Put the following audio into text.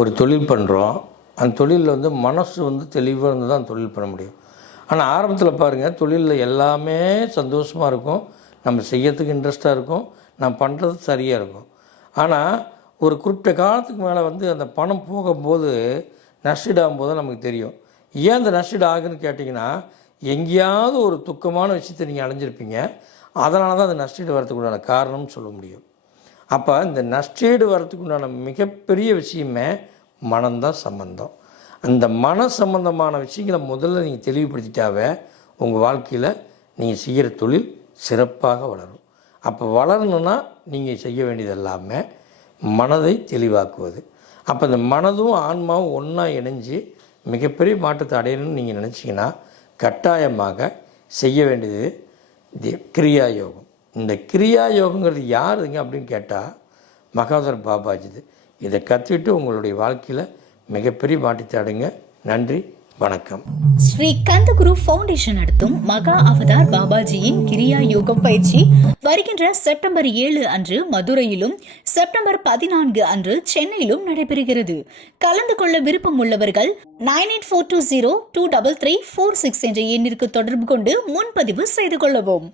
ஒரு தொழில் பண்ணுறோம். அந்த தொழிலில் வந்து மனசு வந்து தெளிவாக இருந்து தான் தொழில் பண்ண முடியும். ஆனால் ஆரம்பத்தில் பாருங்கள், தொழிலில் எல்லாமே சந்தோஷமாக இருக்கும், நம்ம செய்யறதுக்கு இன்ட்ரெஸ்ட்டாக இருக்கும், நம்ம பண்ணுறது சரியாக இருக்கும். ஆனால் ஒரு குறிப்பிட்ட காலத்துக்கு மேலே வந்து அந்த பணம் போகும்போது நஷ்டீடாகும்போது நமக்கு தெரியும். ஏன் அந்த நஷ்டீடு ஆகுதுன்னு கேட்டிங்கன்னா, எங்கேயாவது ஒரு துக்கமான விஷயத்தை நீங்கள் அடைஞ்சிருப்பீங்க. அதனால தான் அந்த நஷ்டீடு வரதுக்கு உண்டான காரணம்னு சொல்ல முடியும். அப்போ இந்த நஷ்டீடு வரத்துக்கு உண்டான மிகப்பெரிய விஷயமே மனம்தான் சம்பந்தம். அந்த மன சம்பந்தமான விஷயங்களை முதல்ல நீங்கள் தெளிவுபடுத்திட்டாவே உங்கள் வாழ்க்கையில் நீங்கள் செய்கிற தொழில் சிறப்பாக வளரும். அப்போ வளரணுன்னா நீங்கள் செய்ய வேண்டியது எல்லாமே மனதை தெளிவாக்குவது. அப்போ இந்த மனதும் ஆன்மாவும் ஒன்றா இணைஞ்சு மிகப்பெரிய மாற்றத்தை அடையணும்னு நீங்கள் நினச்சிங்கன்னா கட்டாயமாக செய்ய வேண்டியது கிரியா யோகம். இந்த கிரியா யோகங்கிறது யாருங்க அப்படின்னு கேட்டால் மகாதர் பாபாஜிது. இதை கற்றுக்கிட்டு உங்களுடைய வாழ்க்கையில் மிகப்பெரிய மாற்றத்தை அடைங்க. நன்றி, வணக்கம். ஸ்ரீ கந்தகுரு ஃபவுண்டேஷன் நடத்தும் மகா அவதார் பாபாஜியின் கிரியா யோகம் பயிற்சி வருகின்ற செப்டம்பர் 7 அன்று மதுரையிலும், செப்டம்பர் 14 அன்று சென்னையிலும் நடைபெறுகிறது. கலந்து கொள்ள விருப்பம் உள்ளவர்கள் 9842023346 என்ற எண்ணிற்கு தொடர்பு கொண்டு முன்பதிவு செய்து கொள்ளவும்.